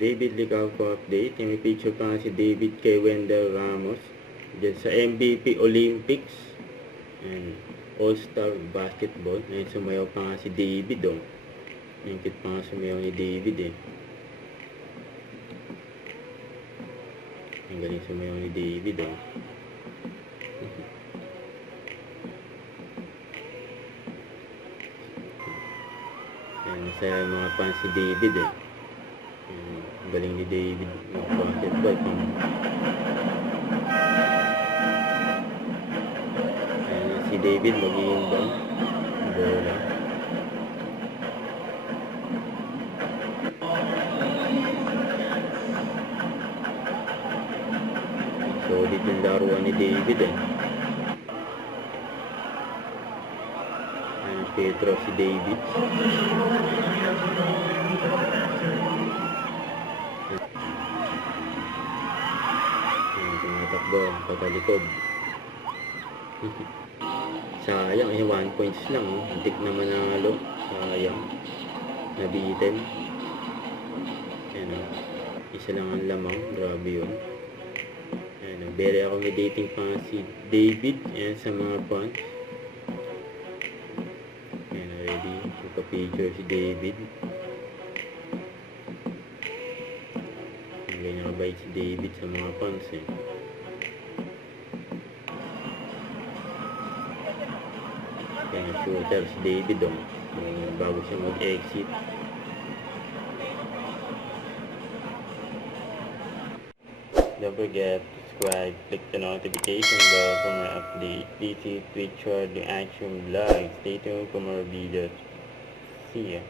David Licauco update. Yung may picture pa nga si David kay Wendell Ramos dyan sa MVP Olympics and All-Star Basketball. Ngayon sumayaw pa nga si David yung kit pa nga sumayaw ni David ang galing sumayaw ni David Ayan, masaya mga fans si David ang galing ni David mag-basketball. Ayan si David mag-iimbang bola. Solid yung laruan ni David Ayan Pedro si David. Tumatakbo patalikod. Sayang 1 points lang antik na manalo. Sayang nabitin. Ayan isa lang ang lamang. Grabe yun. Ayan very accommodating pa si David. Ayan sa mga fans. Ayan ready magpa-picture si David. Ganyan nakabait si David sa mga fans Kaya shooter si David bago siya mag-exit. Don't forget to subscribe, click the notification bell for more updates. Visit Twitch or the Action Vlog. Stay tuned for more videos. See ya.